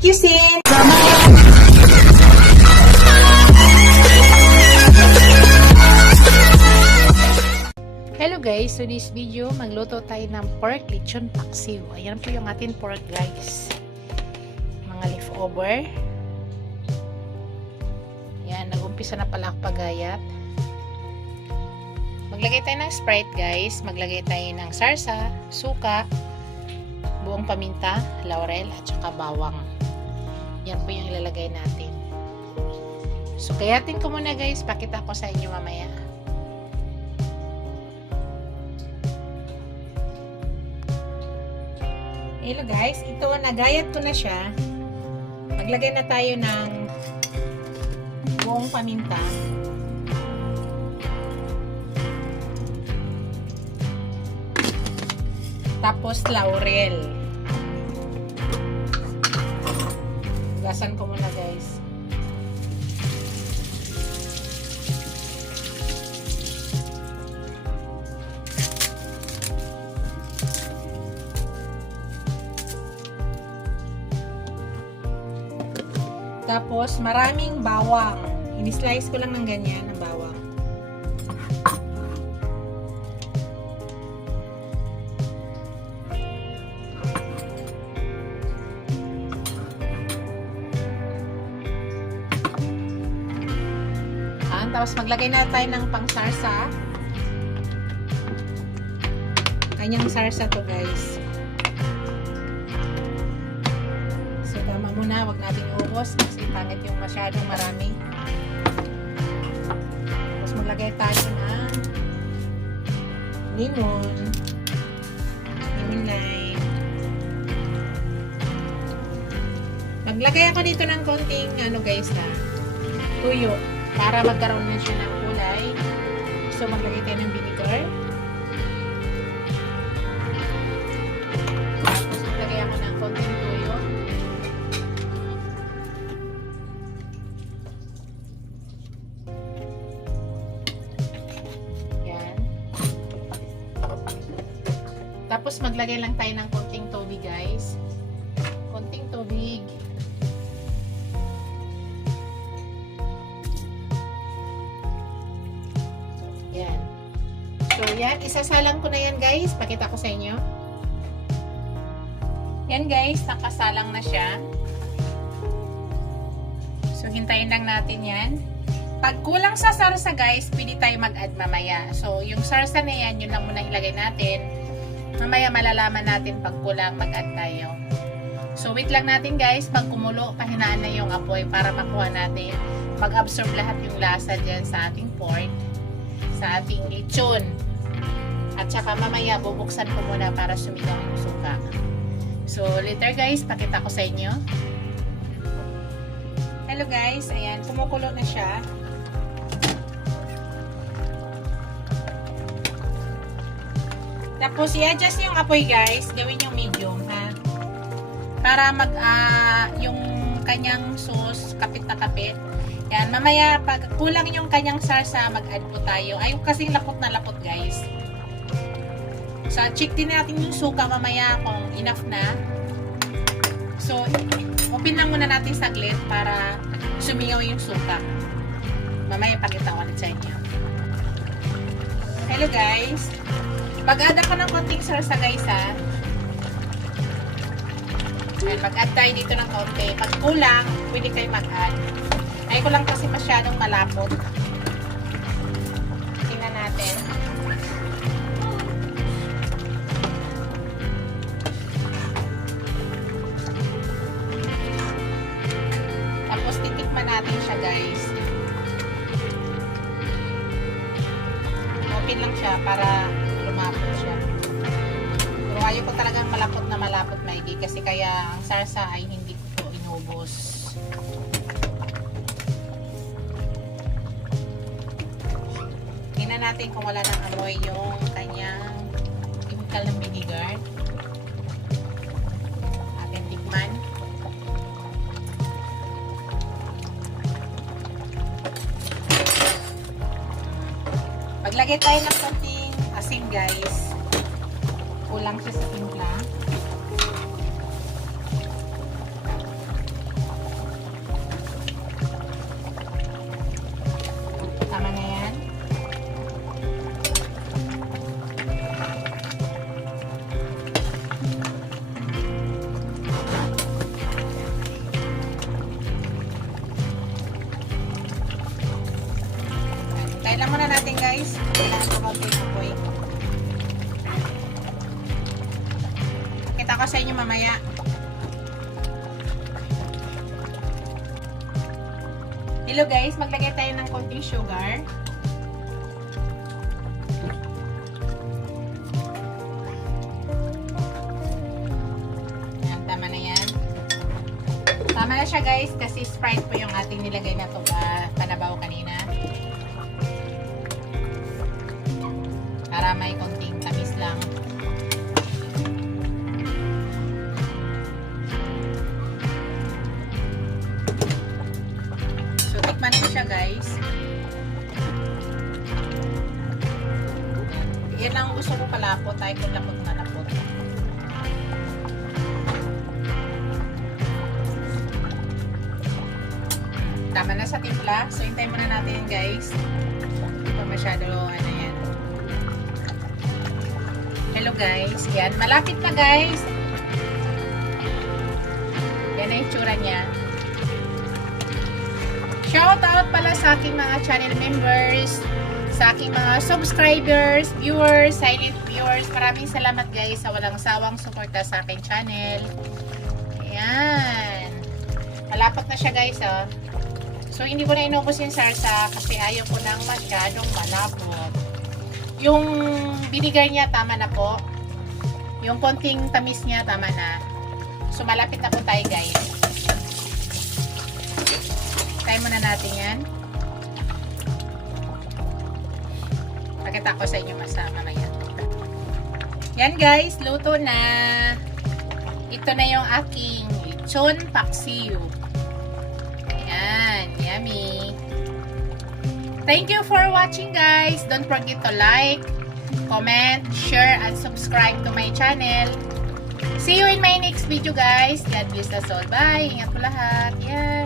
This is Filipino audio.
Thank you, Sin! Hello guys, so this video magluto tayo ng pork lechon paksiw. Ayan po yung ating pork guys. Mga leftover. Ayan, nag-umpisa na pala ako pagayat. Maglagay tayo ng Sprite guys. Maglagay tayo ng sarsa, suka, buong paminta, laurel at saka bawang. Yan po yung ilalagay natin. So kayatin ko muna guys, pakita ko sa inyo mamaya. Hello guys, ito nagayat ko na siya. Maglagay na tayo ng buong paminta. Tapos laurel. Gasan ko muna guys. Tapos, maraming bawang. Ini-slice ko lang ng ganyan, ng bawang. Tapos, maglagay na tayo ng pang-sarsa. Kanyang sarsa to guys. Muna, wag natin iubos kasi pangit yung masyadong marami. Tapos maglagay tayo ng lemon lime. Maglagay ako dito ng konting guys na tuyo para magkaroon na siya ng kulay. So maglagay tayo ng vinegar. Tapos maglagay ako ng konting tuyo. Tapos maglagay lang tayo ng konting tubig guys. Konting tubig. Yan. So yan, isasalang ko na yan guys. Pakita ko sa inyo. Yan guys, nakasalang na siya. So hintayin lang natin yan. Pag kulang sa sarsa guys, pwede tayo mag-add mamaya. So yung sarsa na yan, yun lang muna ilagay natin. Mamaya malalaman natin pag kulang mag-add tayo. So wait lang natin guys, pag kumulo, pahinaan na yung apoy para makuha natin, mag-absorb lahat yung lasa dyan sa ating pork, sa ating lechon. At saka mamaya bubuksan ko muna para sumigaw yung suka. So later guys, pakita ko sa inyo. Hello guys, ayan, kumukulo na siya. Tapos, i-adjust yung apoy guys. Gawin yung medium, ha? Para yung kanyang sauce, kapit na kapit. Yan, mamaya, pag kulang yung kanyang sarsa, mag-add po tayo. Ay, kasing lapot na lapot, guys. So, check din natin yung suka mamaya kung enough na. So, open lang muna natin saglit para sumingaw yung suka. Mamaya, pakita ko ulit sa inyo. Hello, guys. Mag-add ako ng konting sarsa guys ha. Mag-add tayo dito ng konti. Pag kulang, pwede kayo mag-add. Ay ko lang kasi masyadong malapot. Tingnan natin. Tapos titikman natin siya guys. Open lang siya para lumapot siya. Pero ayaw ko talagang malapot maigi kasi kaya ang sarsa ay hindi ko inubos. Tingnan natin kung wala nang amoy yung kanyang chemical ng vinegar. Atin tikman. Maglagay tayo ng konting asin guys. Kulang siya sa timpla. Lagay lang muna natin guys. Kailangan ko konting apoy. Kita ko sa inyo mamaya. Hello guys, maglagay tayo ng konting sugar. Yan, tama na yan. Tama na siya guys, kasi Sprite po yung ating nilagay na ito panabaw kanina. Para may konting tamis lang. So, tikman ko siya guys. Yan lang gusto ko palapot. Tayo kung lapot na lapot. Tama na sa timpla. So, hintayin muna natin yan guys. Hindi pa masyado ano yan. Hello guys. Yan. Malapit na guys. Yan na yung tsura niya. Shout out pala sa aking mga channel members, sa aking mga subscribers, viewers, silent viewers. Maraming salamat guys sa walang sawang suporta sa aking channel. Ayan. Malapot na siya guys oh. So hindi ko na inubos yung sarsa kasi ayaw ko nang masyadong malapot. Yung binigay niya tama na po. Yung konting tamis niya tama na. So malapit na po tayo guys. Tayo muna natin yan. Pakita ko sa inyo mamaya. Yan guys, luto na. Ito na yung aking lechon paksiw. Ayan, yummy. Thank you for watching guys. Don't forget to like, comment, share, and subscribe to my channel. See you in my next video guys. God bless us all. Bye. Ingat po lahat. Yan.